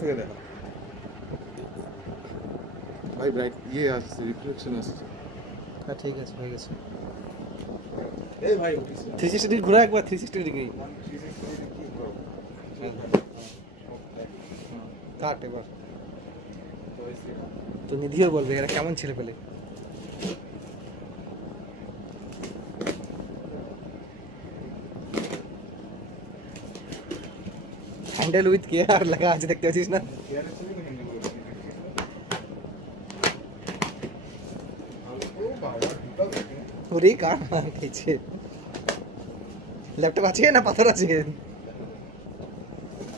থেকে দেখা ভাই ব্রাইট ইয়ে আসছে রিফ্লেকশন আসছে। হ্যাঁ ঠিক আছে হয়ে গেছে। এই ভাই উঠিস 360 ডিগ্রি ঘোরা একবার 360 ডিগ্রি কাট এবার তো নিধিও বলবে এরা কেমন ছেলে পেলে। হ্যান্ডেল উইথ কেয়ার লাগা আছে দেখতে পাচ্ছিস না? ওরে কার খেয়েছে ল্যাপটপ আছে না পাথর আছে?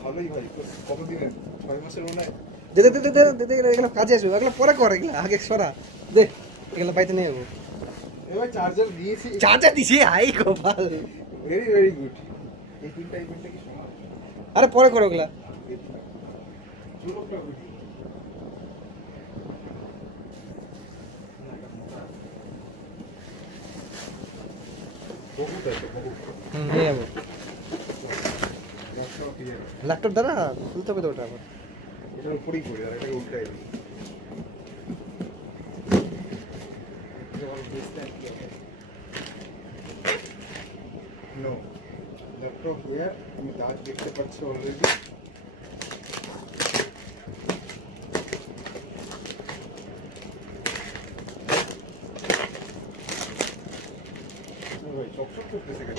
ভালোই ভাই কতদিনের 6 মাসের মনে হয়। দে দে দে দে দে এগুলো কাজে আসবে, এগুলো পরে কর, এগুলো আগে সরা দে, এগুলো পাইতে নিয়ে যাবো। এবার চার্জার দিয়েছি, চার্জার দিছি I Gopal very very good. এই তিনটা ইভেন্টটা কি সমান? আরে পরে করো ওগুলা। চুলকটা গুড বহুত আছে বহুত। নিয়ে যাবো দশটা ক্লিয়ার। ল্যাপটপ দ্বারা খুলতে হবে তো ওটা আবার। এটার উপরেই করে আর এটাকে উল্টাই দিই। নো ল্যাপটপ হিয়ার, তুমি দাগ দেখতে পাচ্ছ অলরেডি। চকচক করতেছে কেন?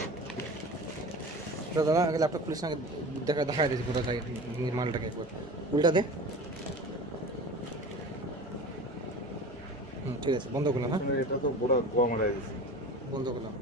ওটা দাদা আগে ল্যাপটপ খুলিস না, আগে দেখা দিয়েছি পুরো মালটাকে একবার উল্টা দে। ঠিক আছে বন্ধ করলাম। হ্যাঁ এটা তো বড় গোয়া মারা গেছে। বন্ধ করলাম।